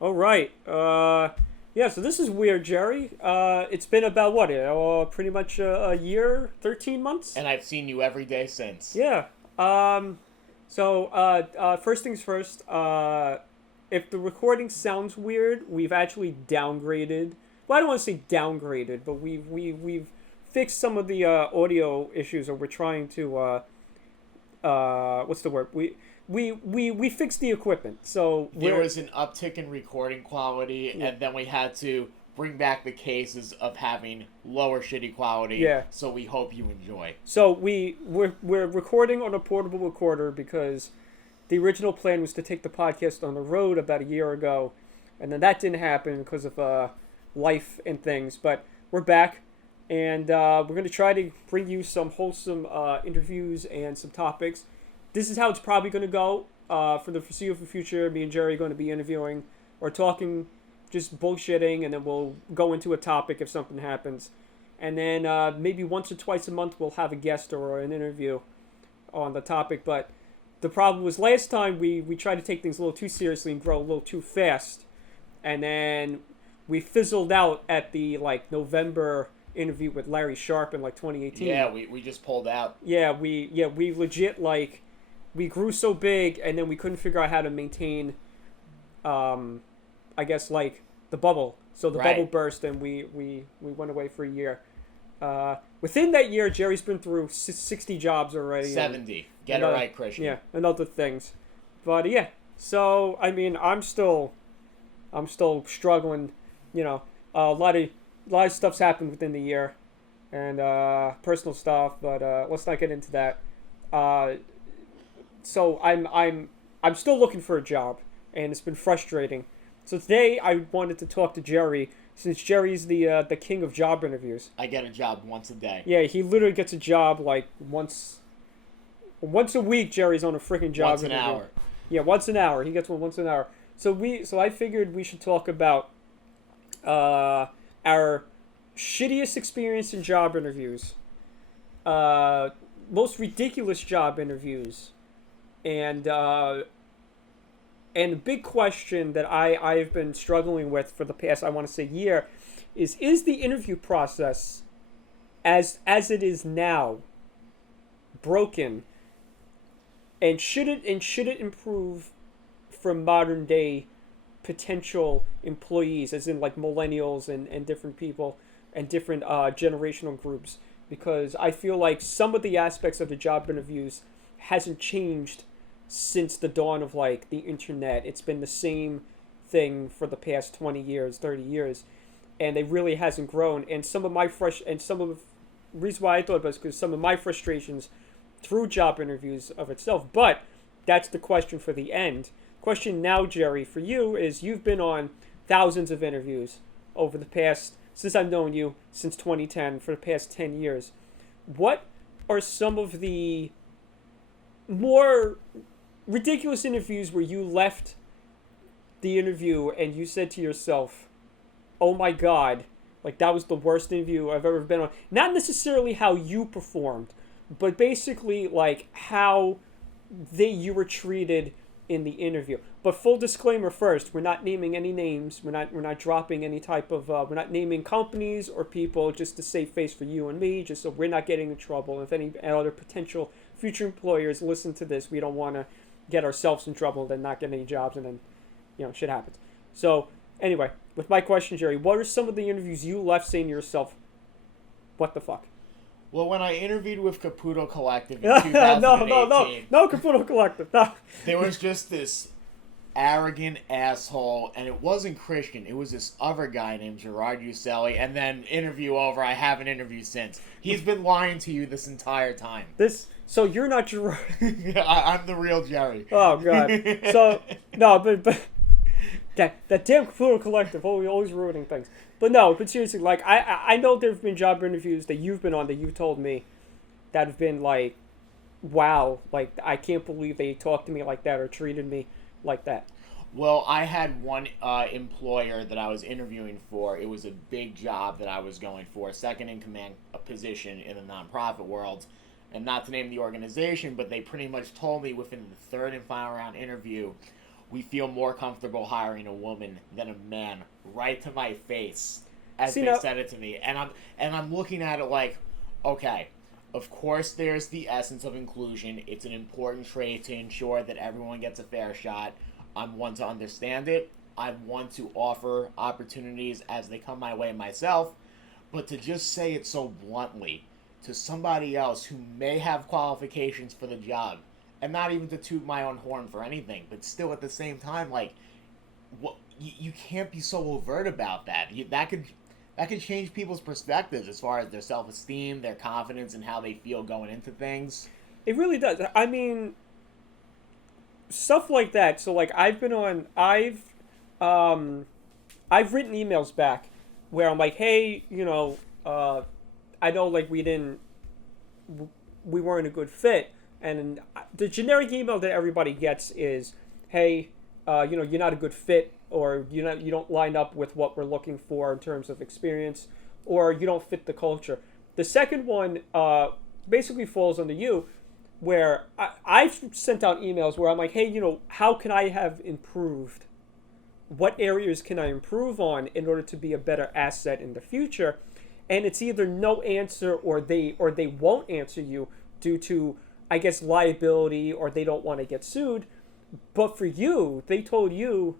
All right. Yeah, so this is weird, Jerry. It's been about what? Pretty much a year, 13 months? And I've seen you every day since. Yeah. First things first. If the recording sounds weird, we've actually downgraded. Well, I don't want to say downgraded, but we've fixed some of the audio issues, or we're trying to what's the word? We fixed the equipment. So There was an uptick in recording quality, yeah. and then we had to bring back the cases of having lower shitty quality. Yeah. So we hope you enjoy. So we're recording on a portable recorder because the original plan was to take the podcast on the road about a year ago, and then that didn't happen because of life and things. But we're back, and we're going to try to bring you some wholesome interviews and some topics. This is how it's probably going to go for the foreseeable future. Me and Gerry are going to be interviewing or talking, just bullshitting, and then we'll go into a topic if something happens. And then maybe once or twice a month we'll have a guest or an interview on the topic. But the problem was last time we tried to take things a little too seriously and grow a little too fast. And then we fizzled out at the November interview with Larry Sharp in 2018. Yeah, we just pulled out. We legit we grew so big, and then we couldn't figure out how to maintain I guess the bubble. So the Right. bubble burst, and we went away for a year. Within that year, Jerry's been through 60 jobs already. 70. Get it other- right, Christian. Yeah, and other things. But yeah, so I mean, I'm still struggling. You know, a lot of stuff's happened within the year, and personal stuff. But let's not get into that. So I'm still looking for a job, and it's been frustrating. So today I wanted to talk to Gerry, since Jerry's the king of job interviews. I get a job once a day. Yeah, he literally gets a job once a week. Jerry's on a freaking job Once an interview. hour. Yeah, once an hour. He gets one once an hour. So I figured we should talk about our shittiest experience in job interviews, most ridiculous job interviews, and the big question that I have been struggling with for the past, I want to say, year, is the interview process as it is now broken, and should it improve for modern day potential employees, as in millennials and different people and different generational groups? Because I feel like some of the aspects of the job interviews hasn't changed since the dawn of the internet. It's been the same thing for the past 20 years, 30 years, and it really hasn't grown. And some of the reason why I thought about it is because some of my frustrations through job interviews of itself. But that's the question for the end. Question now, Gerry, for you is, you've been on thousands of interviews over the past, since I've known you, since 2010, for the past 10 years. What are some of the more ridiculous interviews where you left the interview and you said to yourself, oh my God, that was the worst interview I've ever been on? Not necessarily how you performed, but basically how you were treated in the interview. But full disclaimer first, we're not naming any names. We're not dropping any type of we're not naming companies or people, just to save face for you and me, just so we're not getting in trouble. If any other potential future employers listen to this, we don't want to get ourselves in trouble and then not get any jobs, and then shit happens. So anyway, with my question, Gerry, what are some of the interviews you left saying to yourself, what the fuck? Well, when I interviewed with Caputo Collective in 2018, no, Caputo Collective, no. There was just this arrogant asshole, and it wasn't Christian. It was this other guy named Gerard Uselli, and then interview over. I haven't interviewed since. He's been lying to you this entire time. So you're not Gerard. I'm the real Gerry. Oh, God. So, no, but that damn Caputo Collective, always ruining things. But no, but seriously, I know there have been job interviews that you've been on, that you've told me, that have been wow, I can't believe they talked to me like that or treated me like that. Well, I had one employer that I was interviewing for. It was a big job that I was going for, second in command position in the nonprofit world. And not to name the organization, but they pretty much told me within the third and final round interview, we feel more comfortable hiring a woman than a man, right to my face, as See, they now, said it to me. And I'm looking at it like, okay, of course there's the essence of inclusion. It's an important trait to ensure that everyone gets a fair shot. I'm one to understand it. I'm one to offer opportunities as they come my way myself. But to just say it so bluntly to somebody else who may have qualifications for the job, and not even to toot my own horn for anything, but still at the same time, like, what you can't be so overt about that. That could change people's perspectives as far as their self-esteem, their confidence, and how they feel going into things. it really does. I mean, stuff like that. So like I've written emails back where I'm like, hey, I know like we weren't a good fit, and the generic email that everybody gets is, hey, you're not a good fit, or you don't line up with what we're looking for in terms of experience, or you don't fit the culture. The second one basically falls under you, where I've sent out emails where I'm like, hey, how can I have improved? What areas can I improve on in order to be a better asset in the future? And it's either no answer, or they won't answer you due to, I guess, liability, or they don't want to get sued. But for you, they told you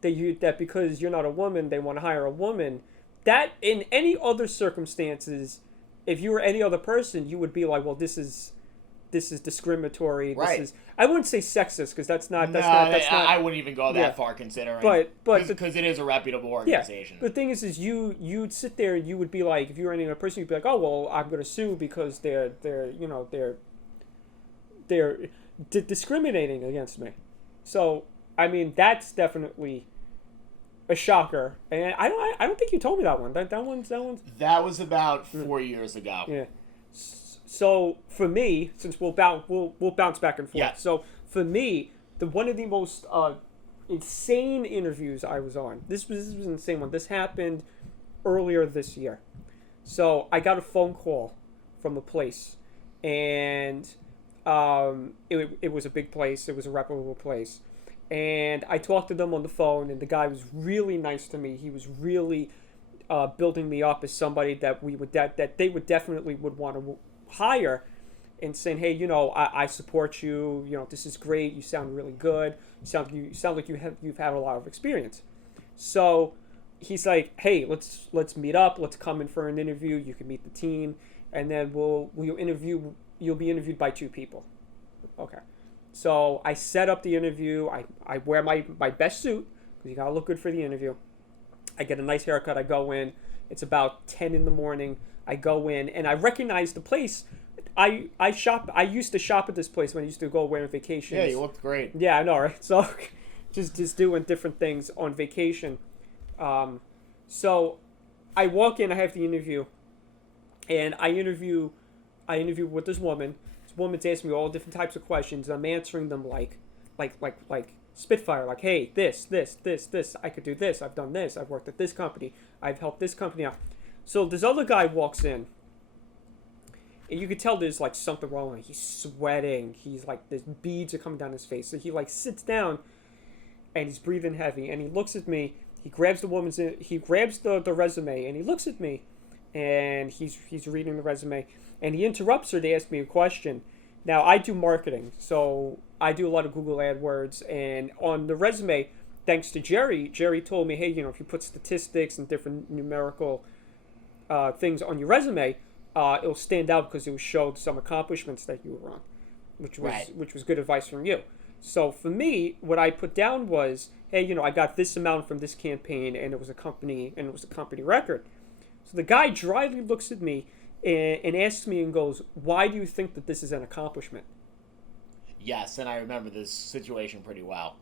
that because you're not a woman, they want to hire a woman. That in any other circumstances, if you were any other person, you would be like, well, this is discriminatory. Right. This is, I wouldn't say sexist, because that's not. I wouldn't even go that Yeah. far considering. But because it is a reputable organization. The thing is you'd sit there and you would be like, if you were any other person, you'd be like, oh well, I'm going to sue because they're discriminating against me. So I mean, that's definitely a shocker, and I don't think you told me that one. That one's. That was about 4 years ago. Yeah. So for me, since we'll bounce back and forth. Yeah. So for me, one of the most insane interviews I was on. This was an insane one. This happened earlier this year. So I got a phone call from a place, and it was a big place. It was a reputable place, and I talked to them on the phone, and the guy was really nice to me. He was really building me up as somebody that they would definitely would want to hire, and saying, hey, I support you. This is great. You sound really good. You sound like you've had a lot of experience. So he's like, hey, let's meet up. Let's come in for an interview. You can meet the team, and then we'll interview. You'll be interviewed by 2 people. Okay. So I set up the interview. I wear my best suit, because you gotta look good for the interview. I get a nice haircut. I go in. It's about 10 in the morning. I go in, and I recognize the place. I used to shop at this place when I used to go away on vacations. Yeah, you looked great. Yeah, I know, right? So just doing different things on vacation. So I walk in. I have the interview, and I interview with this woman. This woman's asking me all different types of questions, and I'm answering them like spitfire, like, hey, this, I could do this, I've done this, I've worked at this company, I've helped this company out. So this other guy walks in, and you could tell there's like something wrong with him. He's sweating, he's like, there's beads are coming down his face. So he like sits down, and he's breathing heavy, and he looks at me, he grabs the resume, and he looks at me, and he's reading the resume, and he interrupts her to ask me a question. Now, I do marketing, so I do a lot of Google AdWords, and on the resume, thanks to Gerry told me, hey, if you put statistics and different numerical things on your resume, it'll stand out because it will show some accomplishments that you were on, which was good advice from you. So for me, what I put down was, hey, I got this amount from this campaign, and it was a company record. So the guy dryly looks at me and asks me and goes, why do you think that this is an accomplishment? Yes, and I remember this situation pretty well.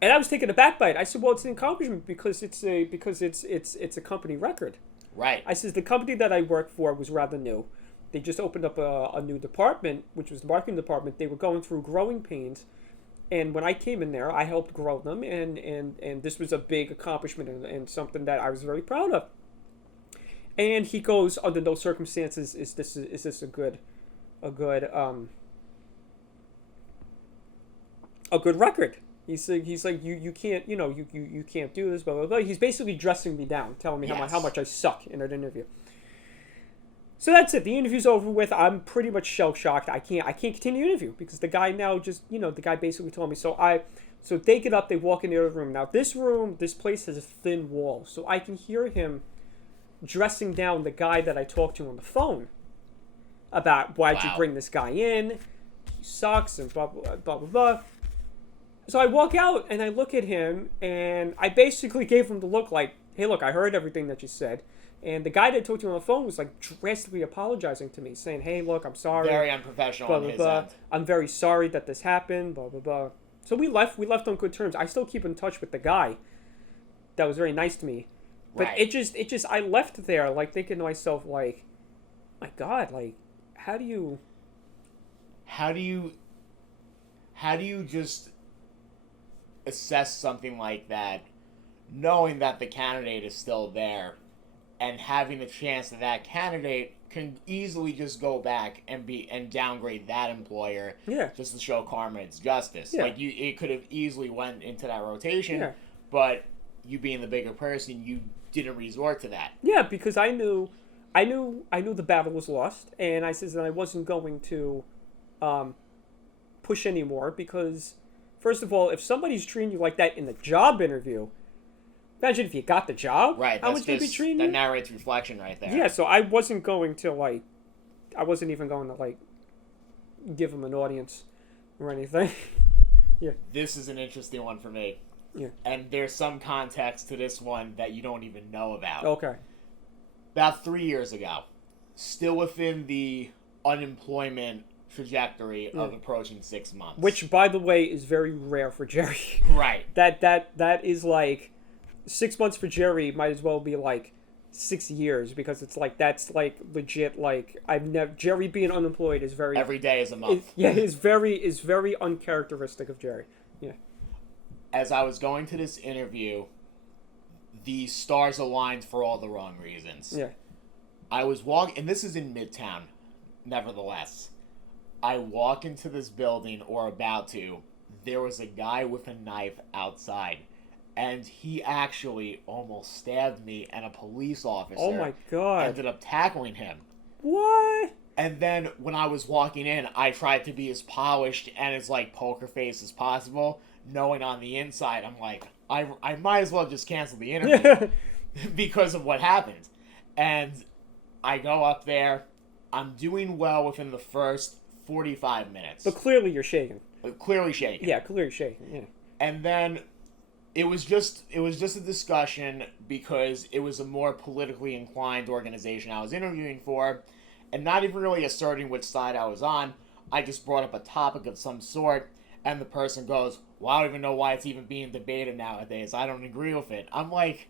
And I was taken aback by it. I said, well, it's an accomplishment because it's a company record. Right. I said, the company that I worked for was rather new. They just opened up a new department, which was the marketing department. They were going through growing pains. And when I came in there, I helped grow them. And this was a big accomplishment and something that I was very proud of. And he goes, under no circumstances is this a good record. He's like you can't you can't do this, blah blah blah. He's basically dressing me down, telling me how much I suck in an interview. So that's it. The interview's over with. I'm pretty much shell shocked. I can't continue the interview because the guy now the guy basically told me. So they get up, they walk in the other room. Now this place has a thin wall, so I can hear him dressing down the guy that I talked to on the phone about why'd you bring this guy in? He sucks and blah blah blah blah blah. So I walk out and I look at him and I basically gave him the look like, hey, look, I heard everything that you said. And the guy that talked to me on the phone was like drastically apologizing to me, saying, hey, look, I'm sorry. Very unprofessional blah, on blah, his blah. end. I'm very sorry that this happened, blah, blah, blah. So we left on good terms. I still keep in touch with the guy that was very nice to me. But Right. it just, I left there like thinking to myself, like, my God, like, how do you just assess something like that, knowing that the candidate is still there, and having the chance that candidate can easily just go back and downgrade that employer, just to show karma it's justice. Yeah. Like it could have easily went into that rotation, Yeah. but you being the bigger person, you didn't resort to that. Yeah, because I knew the battle was lost, and I said that I wasn't going to push anymore because, first of all, if somebody's treating you like that in the job interview, imagine if you got the job. Right. How much they'd be treating that you? narrates reflection right there. Yeah, so I wasn't going to I wasn't even going to give them an audience or anything. Yeah. This is an interesting one for me. Yeah. And there's some context to this one that you don't even know about. Okay. About 3 years ago, still within the unemployment trajectory of approaching 6 months. Which, by the way, is very rare for Gerry. Right. That is like 6 months for Gerry might as well be like 6 years because it's like that's like legit. Like I've never Gerry being unemployed is very Every day is a month. is very uncharacteristic of Gerry. Yeah. As I was going to this interview, the stars aligned for all the wrong reasons. Yeah. I was walking, and this is in Midtown, nevertheless. I walk into this building, or about to, there was a guy with a knife outside, and he actually almost stabbed me, and a police officer Oh my God. ended up tackling him. What? And then when I was walking in, I tried to be as polished and as like poker face as possible, knowing on the inside, I'm like, I might as well just cancel the interview because of what happened. And I go up there, I'm doing well within the first 45 minutes. But clearly you're shaking. Clearly shaking. Yeah, clearly shaking. Yeah. And then it was just a discussion because it was a more politically inclined organization I was interviewing for, and not even really asserting which side I was on. I just brought up a topic of some sort, and the person goes, well, I don't even know why it's even being debated nowadays. I don't agree with it. I'm like,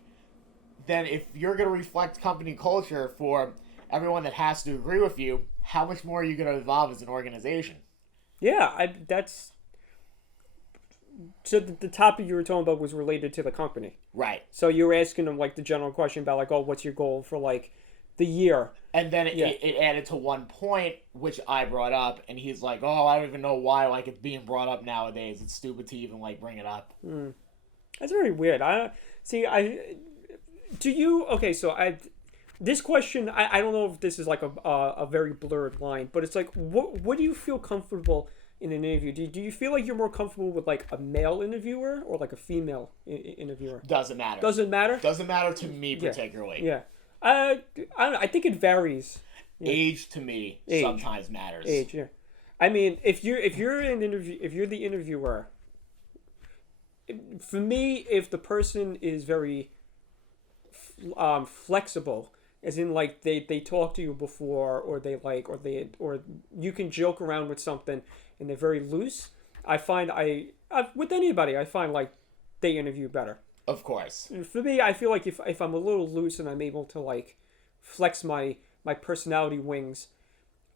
then if you're going to reflect company culture for everyone that has to agree with you, how much more are you going to evolve as an organization? Yeah, that's... So the topic you were talking about was related to the company. Right. So you were asking them, like, the general question about, like, oh, what's your goal for, like, the year? And then it added to one point, which I brought up, and he's like, oh, I don't even know why, like, it's being brought up nowadays. It's stupid to even, like, bring it up. That's very weird. This question, I don't know if this is, like, a very blurred line, but it's like, what do you feel comfortable in an interview? Do you feel like you're more comfortable with, like, a male interviewer or, like, a female interviewer? Doesn't matter. Doesn't matter? Doesn't matter to me particularly. Yeah. I don't know. I think it varies. Yeah. Age to me sometimes matters. Age, yeah. I mean, if you're the interviewer, for me, if the person is very flexible, as in like they talk to you before, or or you can joke around with something, and they're very loose, I find with anybody, I find like they interview better. Of course. For me, I feel like if I'm a little loose and I'm able to like flex my personality wings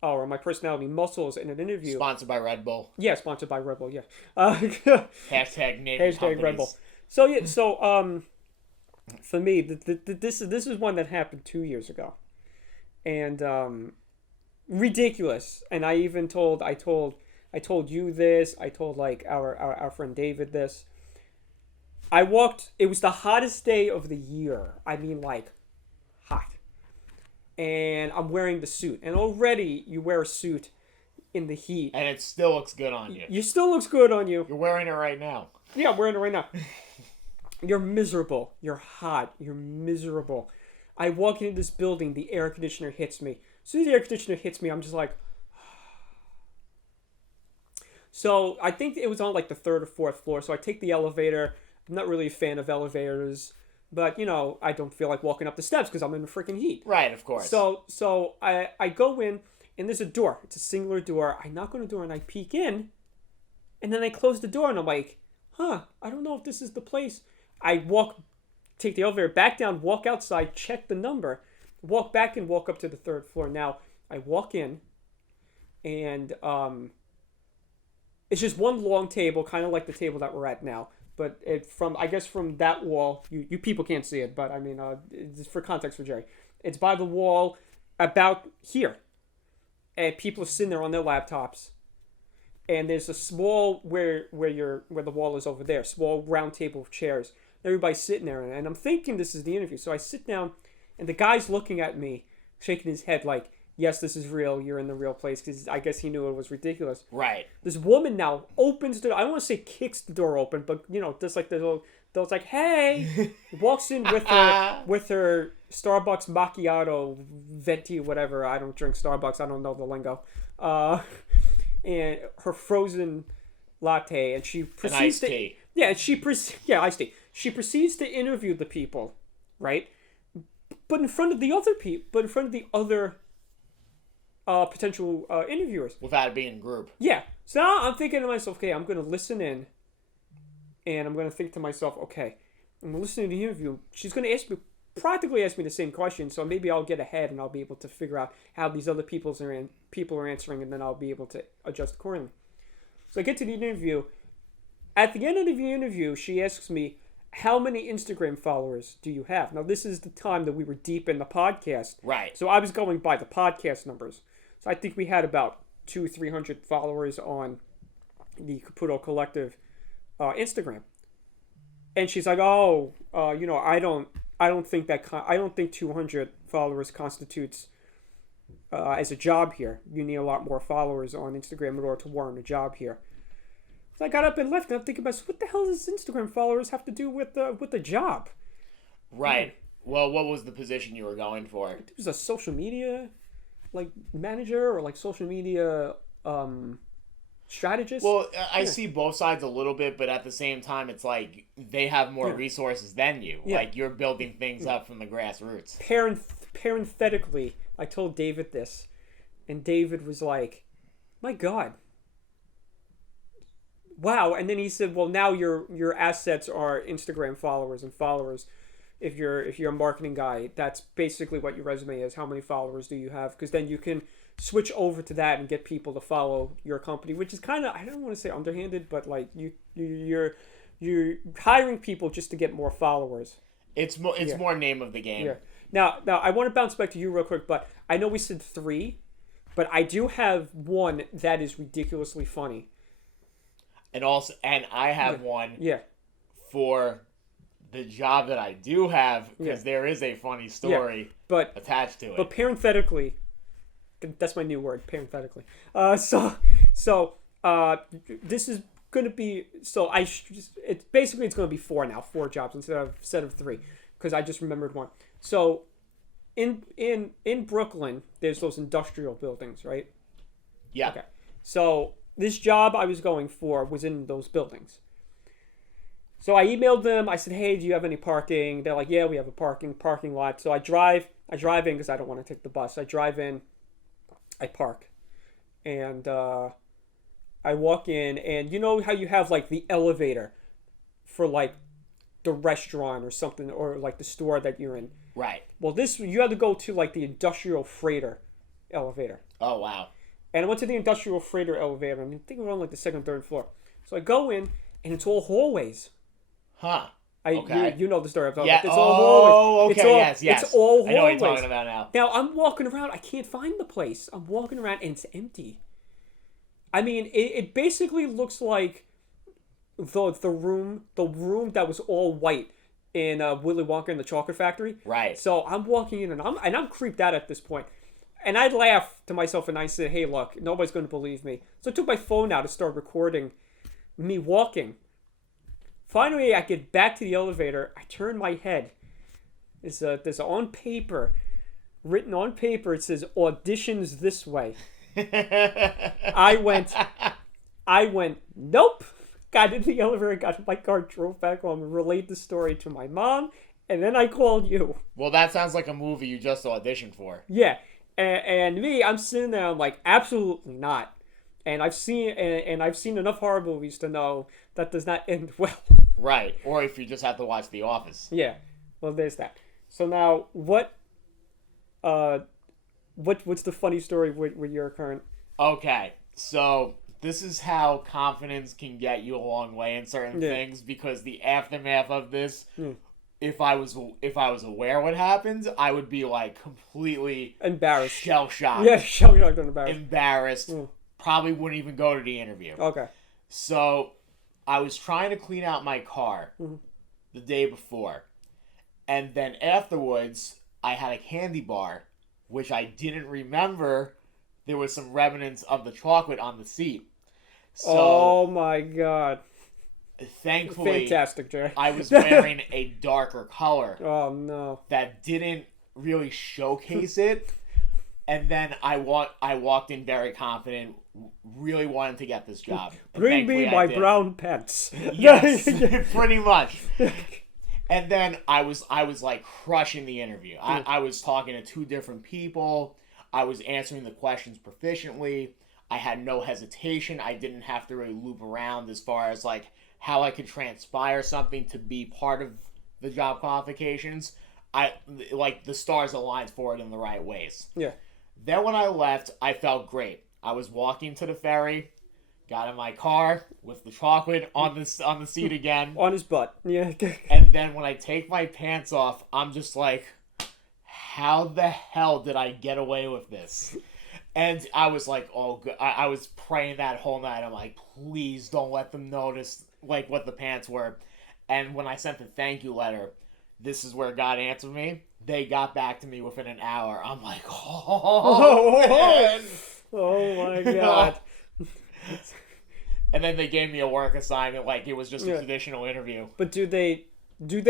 or my personality muscles in an interview. Sponsored by Red Bull. Yeah, sponsored by Red Bull. Yeah. Hashtag naming companies. Red Bull. So yeah, for me, this is one that happened 2 years ago, and ridiculous. And I told I told you this. I told like our friend David this. I walked. It was the hottest day of the year. I mean, like, hot. And I'm wearing the suit. And already you wear a suit in the heat. And it still looks good on you. You still looks good on you. You're wearing it right now. Yeah, I'm wearing it right now. You're miserable. You're hot. You're miserable. I walk into this building. The air conditioner hits me. As soon as the air conditioner hits me, I'm just like... So I think it was on like the 3rd or 4th floor. So I take the elevator. I'm not really a fan of elevators. But, you know, I don't feel like walking up the steps because I'm in the freaking heat. Right, of course. So I go in, and there's a door. It's a singular door. I knock on the door, and I peek in. And then I close the door, and I'm like, I don't know if this is the place. I take the elevator back down, walk outside, check the number, walk back and walk up to the 3rd floor. Now, I walk in, and it's just one long table, kind of like the table that we're at now. But from that wall, you people can't see it, but I mean, just for context for Jerry, it's by the wall about here. And people are sitting there on their laptops. And there's a small, where the wall is over there, small round table of chairs. Everybody's sitting there, and I'm thinking this is the interview. So I sit down, and the guy's looking at me, shaking his head like, yes, this is real. You're in the real place, because I guess he knew it was ridiculous. Right. This woman now opens the door. I don't want to say kicks the door open, but, you know, just like those like, hey, walks in with her Starbucks macchiato, venti, whatever. I don't drink Starbucks. I don't know the lingo. And her frozen latte, and she proceeds iced tea. Iced tea. She proceeds to interview the people, right? But in front of the other potential interviewers. Without it being a group. Yeah. So now I'm thinking to myself, okay, I'm going to listen in. And I'm going to think to myself, okay, I'm listening to the interview. She's going to practically ask me the same question. So maybe I'll get ahead and I'll be able to figure out how these other people are answering. And then I'll be able to adjust accordingly. So I get to the interview. At the end of the interview, she asks me, how many Instagram followers do you have? Now, this is the time that we were deep in the podcast. Right. So I was going by the podcast numbers. So I think we had about 200-300 followers on the Caputo Collective Instagram. And she's like, I don't think 200 followers constitutes as a job here. You need a lot more followers on Instagram in order to warrant a job here. So I got up and left, and I'm thinking about, what the hell does Instagram followers have to do with the job? Right. Well, what was the position you were going for? It was a social media manager or social media strategist. Well, I see both sides a little bit, but at the same time, it's like they have more resources than you. Yeah. Like, you're building things up from the grassroots. Parenthetically, I told David this, and David was like, my God. Wow. And then he said, well, now your assets are Instagram followers and followers. If you're a marketing guy, that's basically what your resume is. How many followers do you have? Because then you can switch over to that and get people to follow your company, which is kind of, I don't want to say underhanded, but like you're hiring people just to get more followers. It's more name of the game. Yeah. Now I want to bounce back to you real quick, but I know we said 3, but I do have one that is ridiculously funny. And I have one. Yeah. For the job that I do have, because there is a funny story attached to it. But parenthetically, that's my new word, parenthetically. So this is going to be, it's going to be 4 now, 4 jobs instead of 3, because I just remembered one. So in Brooklyn, there's those industrial buildings, right? Yeah. Okay. So this job I was going for was in those buildings. So I emailed them. I said, hey, do you have any parking? They're like, yeah, we have a parking lot. So I drive in because I don't want to take the bus. I drive in, I park, and I walk in, and you know how you have like the elevator for like the restaurant or something, or like the store that you're in. Right. Well, you had to go to like the industrial freighter elevator. Oh, wow. And I went to the industrial freighter elevator, and I think we were on like the 2nd, 3rd floor. So I go in, and it's all hallways. Huh. Okay. You know the story I'm talking about. It's all hallways. Okay, yes. It's all hallways. I know what you're talking about now. Now, I'm walking around. I can't find the place. I'm walking around, and it's empty. I mean, it basically looks like the room that was all white in Willy Wonka and the Chocolate Factory. Right. So I'm walking in and I'm creeped out at this point. And I laugh to myself and I say, "Hey, look, nobody's going to believe me." So I took my phone out to start recording me walking. Finally, I get back to the elevator. I turn my head. There's on paper, written on paper. It says auditions this way. I went, nope. Got in the elevator, got in my car, drove back home, and relayed the story to my mom, and then I called you. Well, that sounds like a movie you just auditioned for. Yeah, and me, I'm sitting there, I'm like, absolutely not. And I've seen enough horror movies to know that does not end well. Right, or if you just have to watch The Office. Yeah, well, there's that. So now, what's the funny story with your current? Okay, so this is how confidence can get you a long way in certain things, because the aftermath of this, if I was aware what happened, I would be like completely embarrassed, shell shocked. Yeah, shell shocked and embarrassed. Probably wouldn't even go to the interview. Okay. So I was trying to clean out my car the day before, and then afterwards I had a candy bar, which I didn't remember. There was some remnants of the chocolate on the seat. So, oh my god. Thankfully, fantastic, Gerry. I was wearing a darker color. Oh no. That didn't really showcase it. And then I walked in very confident, really wanted to get this job. Bring me my brown pants. Yes, pretty much. And then I was like crushing the interview. I was talking to 2 different people. I was answering the questions proficiently. I had no hesitation. I didn't have to really loop around as far as like how I could transpire something to be part of the job qualifications. The stars aligned for it in the right ways. Yeah. Then when I left, I felt great. I was walking to the ferry, got in my car with the chocolate on the seat again. On his butt. Yeah. And then when I take my pants off, I'm just like, how the hell did I get away with this? And I was like, oh, good. I was praying that whole night. I'm like, please don't let them notice like what the pants were. And when I sent the thank you letter, this is where God answered me. They got back to me within an hour. I'm like, man. Oh my god. And then they gave me a work assignment like it was just a traditional interview. But do they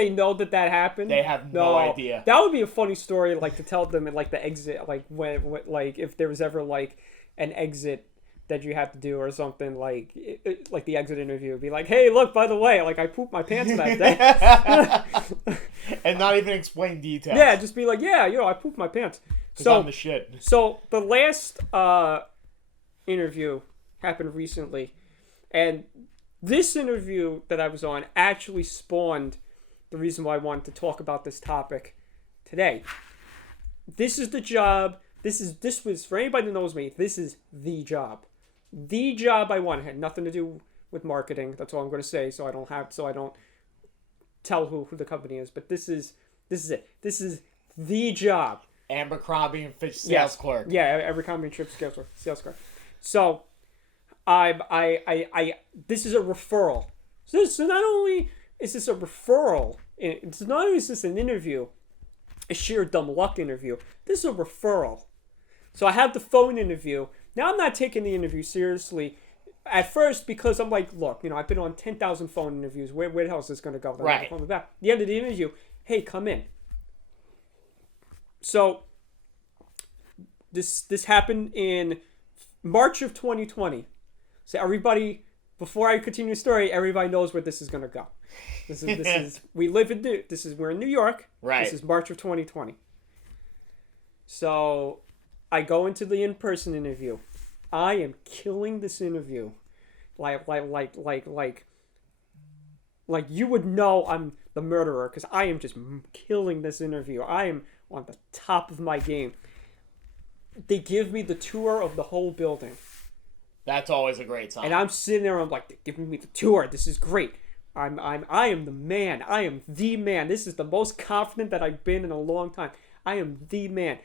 know that happened? They have no idea. That would be a funny story, like to tell them at like the exit, like when like if there was ever like an exit that you have to do or something, like the exit interview would be like, hey, look, by the way, like I pooped my pants that day. And not even explain details. Yeah, just be like, yeah, I pooped my pants. So I'm the shit. So the last interview happened recently, and this interview that I was on actually spawned the reason why I wanted to talk about this topic today. This is the job. This was, for anybody that knows me, this is the job. The job I want. It had nothing to do with marketing. That's all I'm going to say, so I don't tell who the company is. But this is it. This is the job. Abercrombie and Fitch sales clerk. Yeah, Abercrombie and Fitch sales clerk. So, this is a referral. So not only is this a referral, it's not only is this an interview, a sheer dumb luck interview. This is a referral. So I have the phone interview. Now I'm not taking the interview seriously at first because I'm like, look, I've been on 10,000 phone interviews. Where the hell is this going to go? Right. At the end of the interview, hey, come in. So this happened in March of 2020. So everybody, before I continue the story, everybody knows where this is going to go. We're in New York. Right. This is March of 2020. So I go into the in-person interview. I am killing this interview. Like you would know I'm the murderer because I am just killing this interview. I am on the top of my game. They give me the tour of the whole building. That's always a great sign. And I'm sitting there, I'm like, they're giving me the tour. This is great. I am the man. I am the man. This is the most confident that I've been in a long time. I am the man.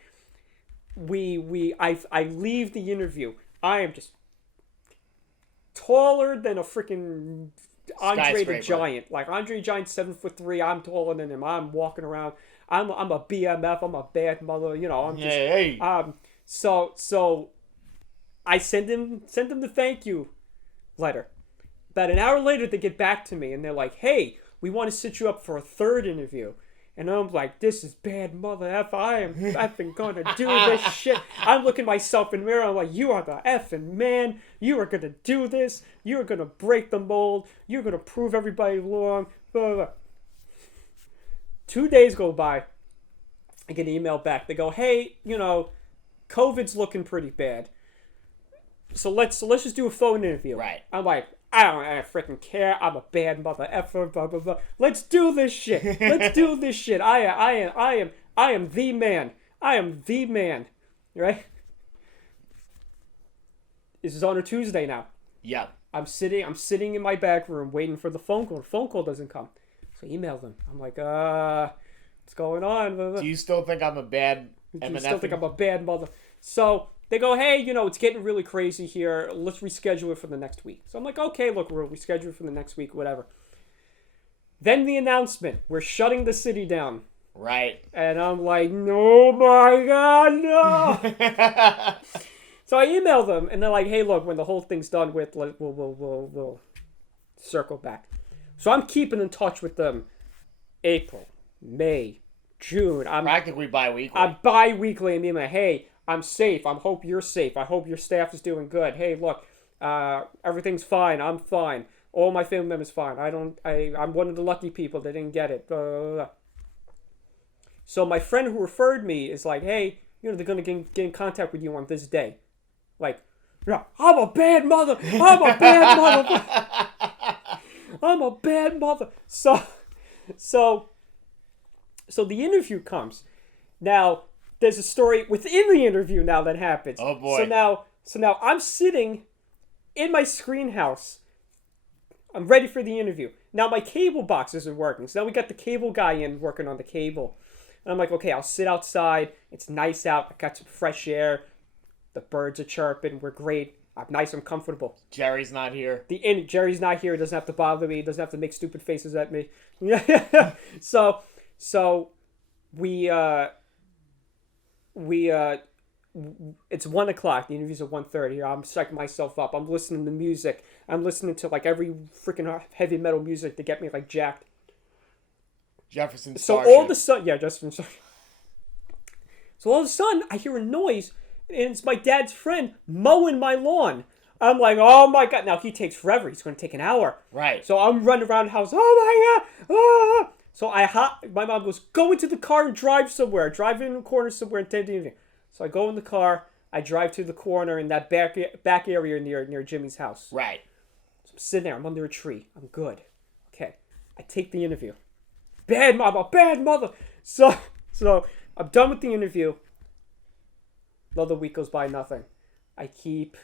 I leave the interview. I am just taller than a freaking Andre the Skyscraper. Giant. Like Andre the Giant's 7'3". I'm taller than him. I'm walking around. I'm a BMF. I'm a bad mother. You know. I'm just. Hey. So I send him the thank you letter. About an hour later, they get back to me and they're like, "Hey, we want to set you up for a third interview." And I'm like, "This is bad mother F. I am effing gonna do this shit." I'm looking myself in the mirror. I'm like, "You are the effing man. You are gonna do this. You are gonna break the mold. You're gonna prove everybody wrong." Blah, blah, blah. 2 days go by. I get an email back. They go, "Hey, COVID's looking pretty bad. So let's just do a phone interview." Right. I'm like, I don't freaking care. I'm a bad mother effer. Blah blah blah. Let's do this shit. Let's do this shit. I am the man. I am the man. Right. This is on a Tuesday now. Yeah. I'm sitting in my back room waiting for the phone call. The phone call doesn't come. So I email them. I'm like, what's going on? Blah, blah. Do you still think I'm a bad Do you still think I'm a bad mother? So they go, "Hey, it's getting really crazy here. Let's reschedule it for the next week." So I'm like, "Okay, look, we'll reschedule it for the next week, whatever." Then the announcement, we're shutting the city down. Right. And I'm like, "No, my God, no." So I email them, and they're like, "Hey, look, when the whole thing's done with, we'll circle back." So I'm keeping in touch with them April, May, June. I'm Practically bi-weekly. I'm bi-weekly and emailing, "Hey, I'm safe. I hope you're safe. I hope your staff is doing good. Hey, look, everything's fine. I'm fine. All my family members fine. I'm one of the lucky people that didn't get it." Blah, blah, blah. So my friend who referred me is like, "Hey, they're gonna get in contact with you on this day." Like, "Yeah, I'm a bad mother. I'm a bad mother. I'm a bad mother." So the interview comes. Now, there's a story within the interview now that happens. Oh boy. So now I'm sitting in my screen house. I'm ready for the interview. Now my cable box isn't working. So now we got the cable guy in working on the cable. And I'm like, "Okay, I'll sit outside. It's nice out. I got some fresh air. The birds are chirping. We're great. I'm nice. I'm comfortable." Jerry's not here. Jerry's not here. He doesn't have to bother me. He doesn't have to make stupid faces at me. So we it's 1:00. The interview's at 1:30. I'm psyching myself up. I'm listening to music. I'm listening to like every freaking heavy metal music to get me like jacked. Jefferson So Starship. all of a sudden, yeah, Justin. So all of a sudden, I hear a noise, and it's my dad's friend mowing my lawn. I'm like, "Oh my God!" Now he takes forever. He's going to take an hour. Right. So I'm running around the house. "Oh my God!" Ah! So my mom goes, "Go into the car and drive somewhere. Drive in the corner somewhere and take the interview." So I go in the car. I drive to the corner in that back area near Jimmy's house. Right. So I'm sitting there. I'm under a tree. I'm good. Okay. I take the interview. Bad mama, bad mother. So I'm done with the interview. Another week goes by, nothing. I keep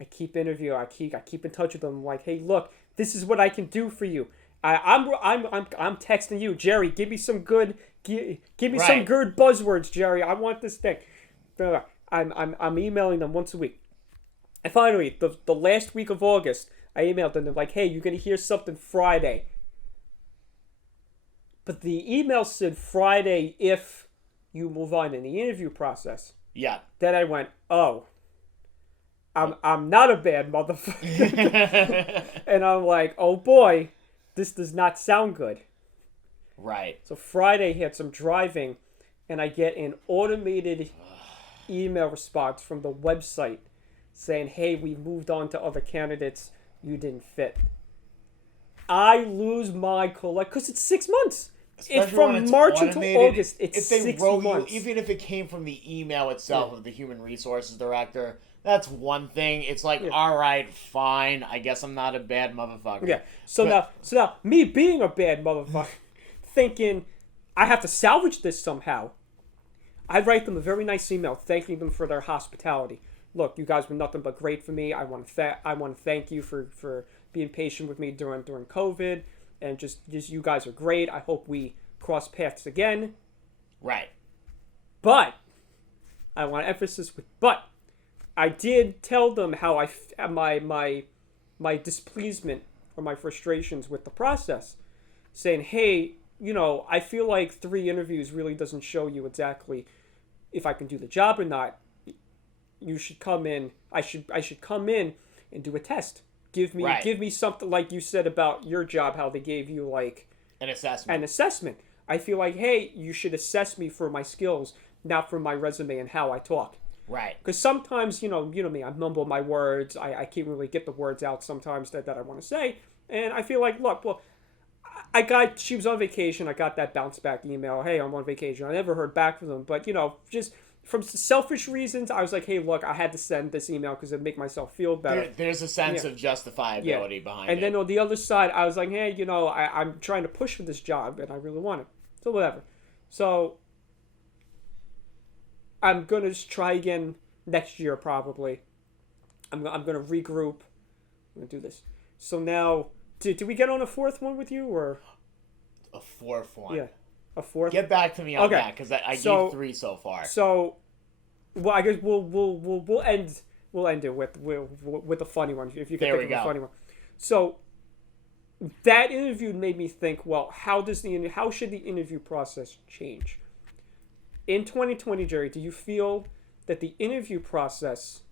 interviewing. I keep in touch with them. I'm like, "Hey, look, this is what I can do for you. I'm texting you, Gerry. Give me some good, give me some good buzzwords, Gerry. I want this thing." I'm emailing them once a week. And finally, the last week of August, I emailed them. They're like, "Hey, you're gonna hear something Friday." But the email said Friday if you move on in the interview process. Yeah. Then I went, "Oh, I'm not a bad motherfucker." And I'm like, "Oh boy, this does not sound good." Right. So Friday hits, some driving, and I get an automated email response from the website saying, "Hey, we moved on to other candidates. You didn't fit." I lose my collect because it's 6 months. It's from March until August. It's 6 months. Even if it came from the email itself of the human resources director, that's one thing. It's like, all right, fine. I guess I'm not a bad motherfucker. Yeah. So now, me being a bad motherfucker, thinking I have to salvage this somehow, I write them a very nice email thanking them for their hospitality. "Look, you guys were nothing but great for me. I want to thank you for being patient with me during COVID, and just you guys are great. I hope we cross paths again." Right. But I want emphasis with but. I did tell them how my my displeasement or my frustrations with the process, saying, hey, I feel like 3 interviews really doesn't show you exactly if I can do the job or not. You should come in. I should come in and do a test. Give me something like you said about your job, how they gave you like an assessment. I feel like, hey, you should assess me for my skills, not for my resume and how I talk. Right. Because sometimes, you know me, I mumble my words. I can't really get the words out sometimes that I want to say. And I feel like, look, well, she was on vacation. I got that bounce back email. Hey, I'm on vacation. I never heard back from them. But, just from selfish reasons, I was like, hey, look, I had to send this email because it'd make myself feel better. There's a sense of justifiability behind it. And then on the other side, I was like, hey, I'm trying to push for this job and I really want it. So whatever. So I'm going to just try again next year probably. I'm going to regroup. I'm going to do this. So now, did we get on a 4th one with you or? A 4th one? Yeah. A 4th? Get back to me on that because I gave 3 so far. So, well, I guess we'll end it with a funny one if you can think of a funny one. So that interview made me think, well, how should the interview process change? In 2020, Gerry, do you feel that the interview process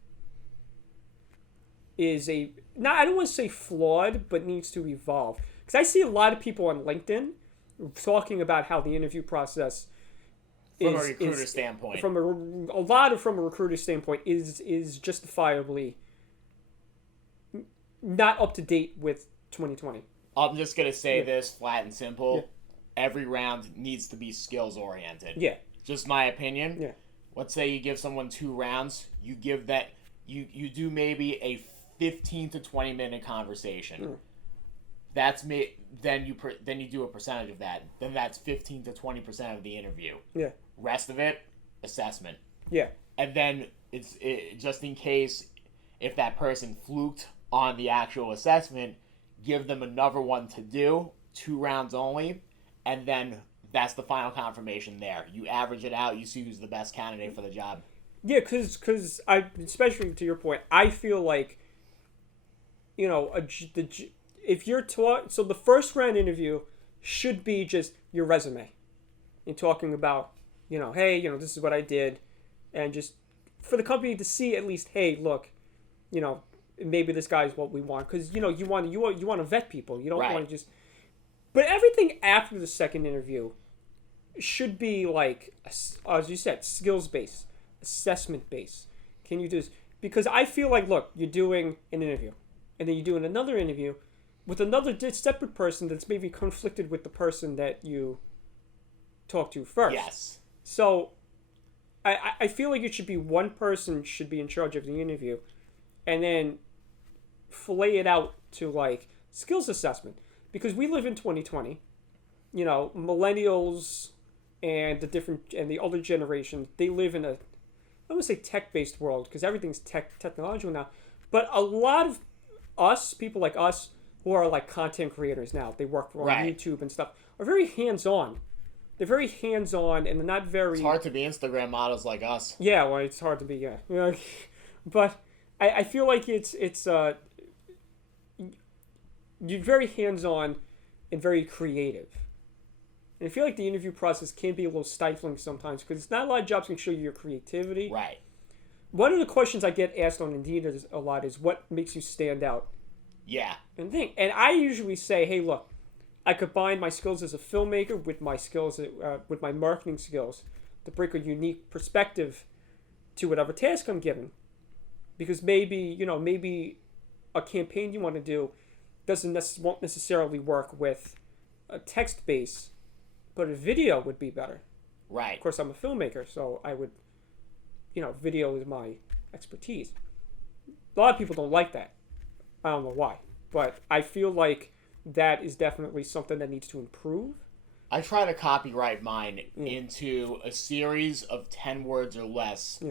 is I don't want to say flawed, but needs to evolve? Because I see a lot of people on LinkedIn talking about how the interview process from a recruiter standpoint, from a recruiter standpoint, is justifiably not up to date with 2020. I'm just gonna say this flat and simple: every round needs to be skills oriented. Yeah, just my opinion. Yeah, let's say you give someone 2 rounds, you give that you do maybe a 15 to 20 minute conversation. That's me. Then you do a percentage of that. Then that's 15 to 20% of the interview. Yeah. Rest of it, assessment. Yeah. And then it's just in case if that person fluked on the actual assessment, give them another one to do, 2 rounds only, and then that's the final confirmation there. You average it out, you see who's the best candidate for the job. Yeah, because especially to your point, I feel like, if you're taught, so the first round interview should be just your resume and talking about, hey, this is what I did, and just for the company to see at least, hey, look, maybe this guy's what we want, because you want to vet people. You don't want to just. But everything after the second interview should be like, as you said, skills based, assessment based. Can you do this? Because I feel like, look, you're doing an interview, and then you're doing another interview with another separate person that's maybe conflicted with the person that you talked to first. Yes. So I feel like it should be one person should be in charge of the interview, and then fillet it out to like skills assessment, because we live in 2020. Millennials and the older generation, they live in I don't want to say tech-based world because everything's technological now, but a lot of people like us who are like content creators now, they work on YouTube and stuff, are very hands-on. They're very hands-on and they're not very... It's hard to be Instagram models like us. Yeah, well, it's hard to be, yeah. But I feel like it's you're very hands-on and very creative. And I feel like the interview process can be a little stifling sometimes because it's not a lot of jobs can show you your creativity. Right. One of the questions I get asked on Indeed a lot is what makes you stand out. Yeah. And I usually say, hey, look, I combine my skills as a filmmaker with my skills, with my marketing skills, to bring a unique perspective to whatever task I'm given. Because maybe a campaign you want to do won't necessarily work with a text base, but a video would be better. Right. Of course, I'm a filmmaker, so I would, video is my expertise. A lot of people don't like that. I don't know why, but I feel like that is definitely something that needs to improve. I try to copyright mine into a series of 10 words or less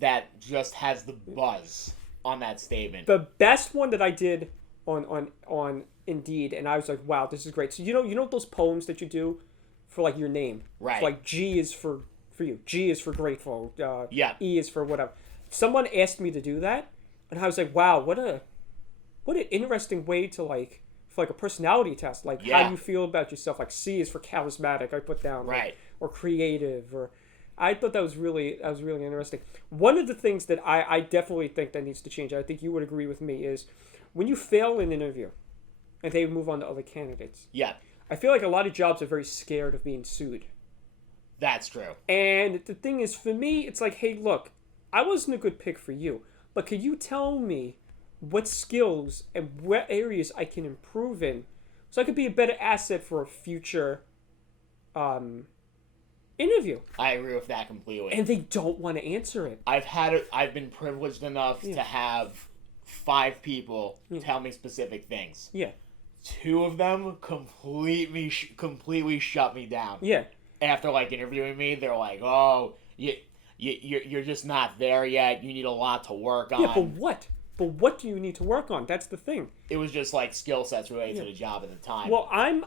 that just has the buzz on that statement. The best one that I did on Indeed, and I was like, wow, this is great. So you know those poems that you do for like your name? Right. So, like G is for you. G is for grateful. Yeah. E is for whatever. Someone asked me to do that, and I was like, wow, what a what an interesting way to like for like a personality test. Like how Yeah. do you feel about yourself? Like C is for charismatic. I put down like, Right. or creative or. I thought that was really interesting. One of the things that I definitely think that needs to change, I think you would agree with me, is when you fail an interview and they move on to other candidates. Yeah. I feel like a lot of jobs are very scared of being sued. That's true. And the thing is, for me, it's like, hey, look, I wasn't a good pick for you, but could you tell me what skills and what areas I can improve in so I could be a better asset for a future interview? I agree with that completely. And they don't want to answer it. I've been privileged enough Yeah. to have 5 people tell me specific things. Yeah. 2 of them completely shut me down. Yeah. After like interviewing me, they're like, "Oh, you're just not there yet. You need a lot to work on." Yeah, but what? But what do you need to work on? That's the thing. It was just like skill sets related to the job at the time. Well, I'm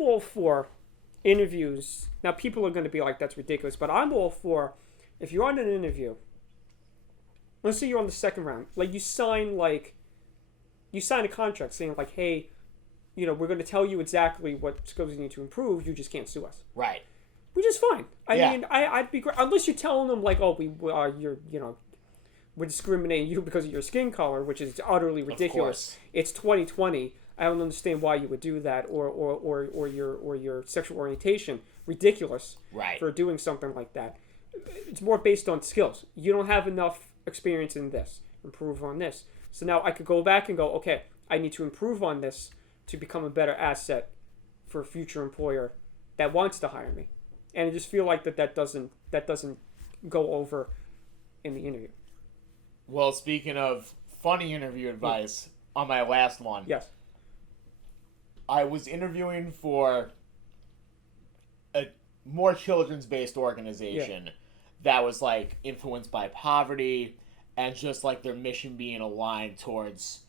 all for interviews. Now, people are going to be like, that's ridiculous, but I'm all for, if you're on an interview, let's say you're on the second round, like you sign a contract saying like, hey, you know, we're going to tell you exactly what skills you need to improve. You just can't sue us. Right. Which is fine. I Yeah. mean, I'd be great unless you're telling them like, oh, we're discriminating you because of your skin color, which is utterly ridiculous. It's 2020. I don't understand why you would do that, or your sexual orientation. Ridiculous. Right. For doing something like that. It's more based on skills. You don't have enough experience in this. Improve on this. So now I could go back and go, okay, I need to improve on this to become a better asset for a future employer that wants to hire me. And I just feel like that doesn't go over in the interview. Well, speaking of funny interview advice, on my last one, Yes. I was interviewing for a more children's-based organization that was like influenced by poverty and just like their mission being aligned towards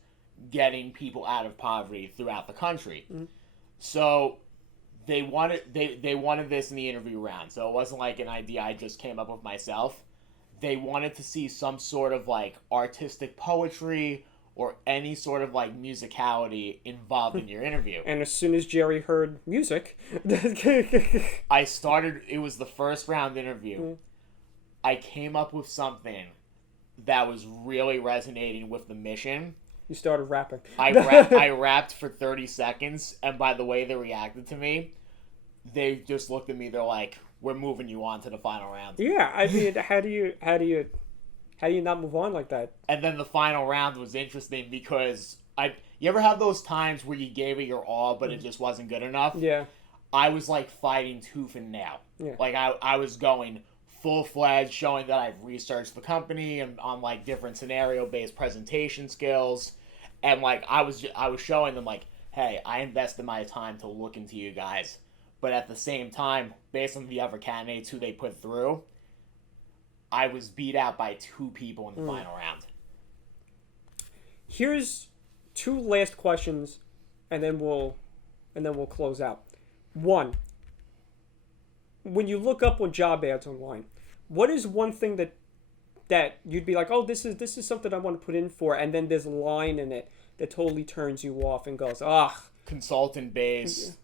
getting people out of poverty throughout the country. Mm-hmm. So they wanted this in the interview round. So it wasn't like an idea I just came up with myself. They wanted to see some sort of like artistic poetry or any sort of like musicality involved in your interview. And as soon as Gerry heard music, I started, it was the first round interview. I came up with something that was really resonating with the mission. you started rapping. I rapped for 30 seconds, and by the way they reacted to me, they just looked at me, they're like, we're moving you on to the final round. Yeah, I mean, how do you not move on like that? And then the final round was interesting because you ever have those times where you gave it your all, but it just wasn't good enough? Yeah. I was like fighting tooth and nail. Yeah. Like I was going full-fledged, showing that I've researched the company and on like different scenario-based presentation skills, and like I was showing them like, hey, I invested my time to look into you guys, but at the same time, based on the other candidates who they put through, I was beat out by 2 people in the final round. Here's 2 last questions, and then we'll close out. 1. When you look up on job ads online, what is one thing that you'd be like, oh, this is something I want to put in for, and then there's a line in it that totally turns you off and goes, Consultant base.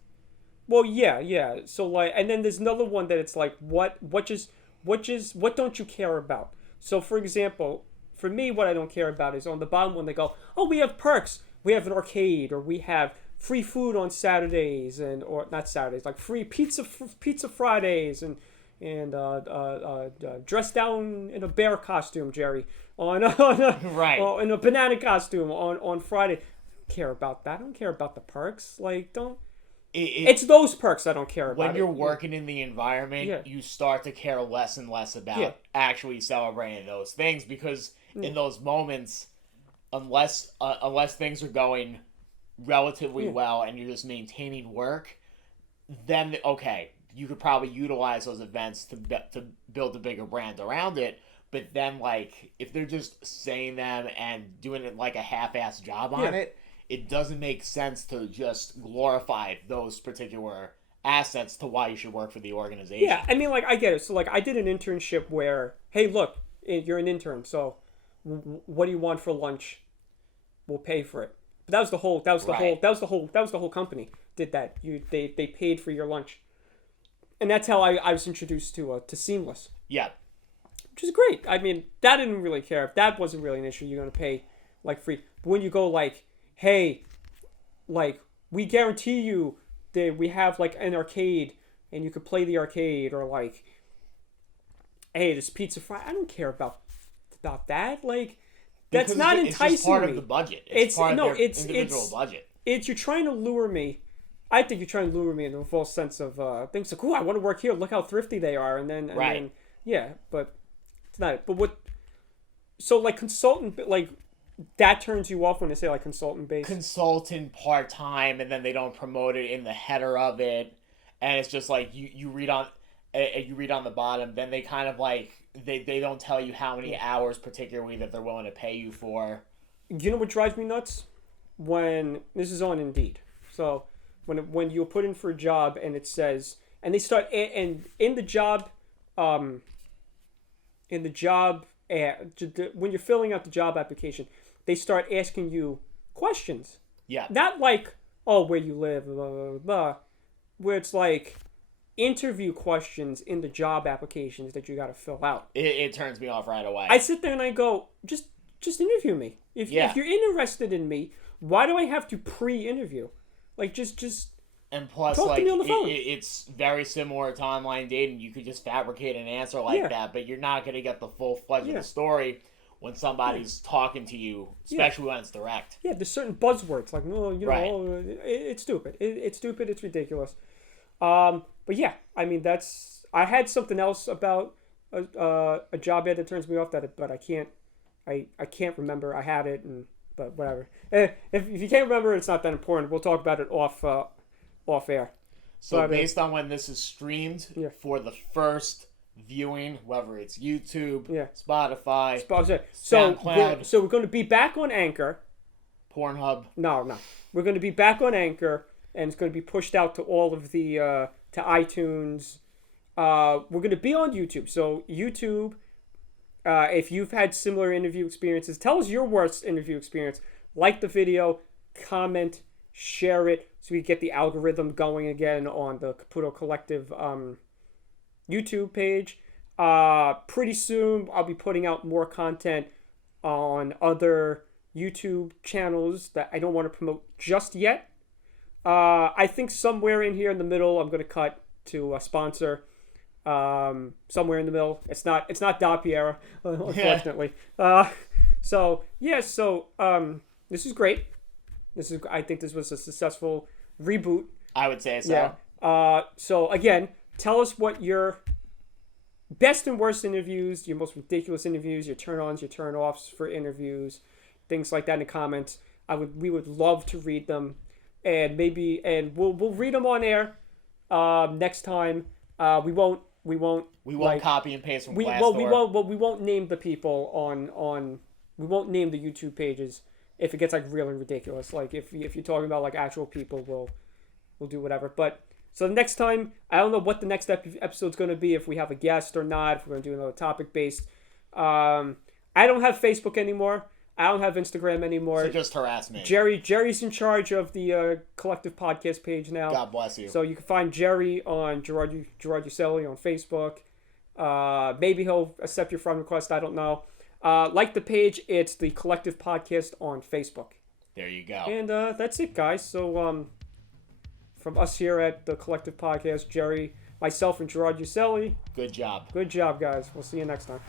Well, yeah. So like, and then there's another one that it's like, what don't you care about? So for example, for me, what I don't care about is on the bottom when they go, oh, we have perks, we have an arcade, or we have free food on Saturdays, or not Saturdays, like free pizza Fridays, and dress down in a bear costume, Gerry, Right. Or in a banana costume on Friday. I don't care about that. I don't care about the perks. Like, don't. It's those perks I don't care about. When you're working in the environment, you start to care less and less about actually celebrating those things, because in those moments, unless things are going relatively well and you're just maintaining work, then okay, you could probably utilize those events to build a bigger brand around it. But then, like, if they're just saying them and doing it like a half-assed job on it, it doesn't make sense to just glorify those particular assets to why you should work for the organization. Yeah, I mean, like, I get it. So, like, I did an internship where, hey, look, you're an intern, so what do you want for lunch? We'll pay for it. But that was the whole. That was the whole. Right. That was the whole. That was the whole company did that. They paid for your lunch, and that's how I was introduced to Seamless, Yeah. which is great. I mean, that didn't really care if that wasn't really an issue. You're gonna pay like free. But when you go like, hey, like we guarantee you that we have like an arcade and you could play the arcade, or like, hey, this pizza fry. I don't care about that. Like, that's Because not it's enticing just part me. of the budget. It's Part no, of their it's individual budget. It's you're trying to lure me. I think you're trying to lure me in the full sense of things like, oh, I want to work here. Look how thrifty they are, and then yeah, but it's not it. But what? So like consultant, like that turns you off when they say like consultant based. Consultant part-time, and then they don't promote it in the header of it, and it's just like you read on the bottom, then they kind of like they don't tell you how many hours particularly that they're willing to pay you for. You know what drives me nuts? When this is on Indeed. So when you put in for a job and it says, and they start, and in the job when you're filling out the job application, they start asking you questions. Yeah. Not like, oh, where you live, blah, blah, blah, blah, where it's like interview questions in the job applications that you got to fill out. It turns me off right away. I sit there and I go, just interview me. If you're interested in me, why do I have to pre-interview? Like, just and plus, talk like, to me on the phone. it's very similar to online dating. You could just fabricate an answer like that, but you're not going to get the full fledged of the story when somebody's talking to you, especially when it's direct. Yeah, there's certain buzzwords like, well, you know, Right. it's stupid. It's stupid. It's ridiculous. But yeah, I mean, I had something else about a job ad that turns me off but I can't remember. I had it, but whatever. If you can't remember, it's not that important. We'll talk about it off air. So based on when this is streamed, for the first viewing, whether it's YouTube, Spotify, SoundCloud, so we're going to be back on Anchor. Pornhub. No. We're going to be back on Anchor, and it's going to be pushed out to all of the to iTunes. We're going to be on YouTube. So YouTube, if you've had similar interview experiences, tell us your worst interview experience. Like the video, comment, share it, so we get the algorithm going again on the Caputo Collective YouTube page. Pretty soon, I'll be putting out more content on other YouTube channels that I don't want to promote just yet. I think somewhere in here in the middle, I'm going to cut to a sponsor. Somewhere in the middle. It's not Dapiera, unfortunately. So this is great. I think this was a successful reboot. I would say so. Yeah. So again, tell us what your best and worst interviews, your most ridiculous interviews, your turn-ons, your turn-offs for interviews, things like that in the comments. We would love to read them, and we'll read them on air next time. We won't copy and paste from Glassdoor. We won't name the people on we won't name the YouTube pages if it gets like really ridiculous. Like if you're talking about like actual people, we'll do whatever. But so next time, I don't know what the next episode's going to be, if we have a guest or not, if we're going to do another topic based. I don't have Facebook anymore. I don't have Instagram anymore. So just harass me. Jerry's in charge of the Collective Podcast page now. God bless you. So you can find Gerry on Gerard Uselli on Facebook. Maybe he'll accept your friend request. I don't know. Like the page, it's the Collective Podcast on Facebook. There you go. And that's it, guys. So from us here at the Collective Podcast, Gerry, myself, and Gerard Uselli. Good job. Good job, guys. We'll see you next time.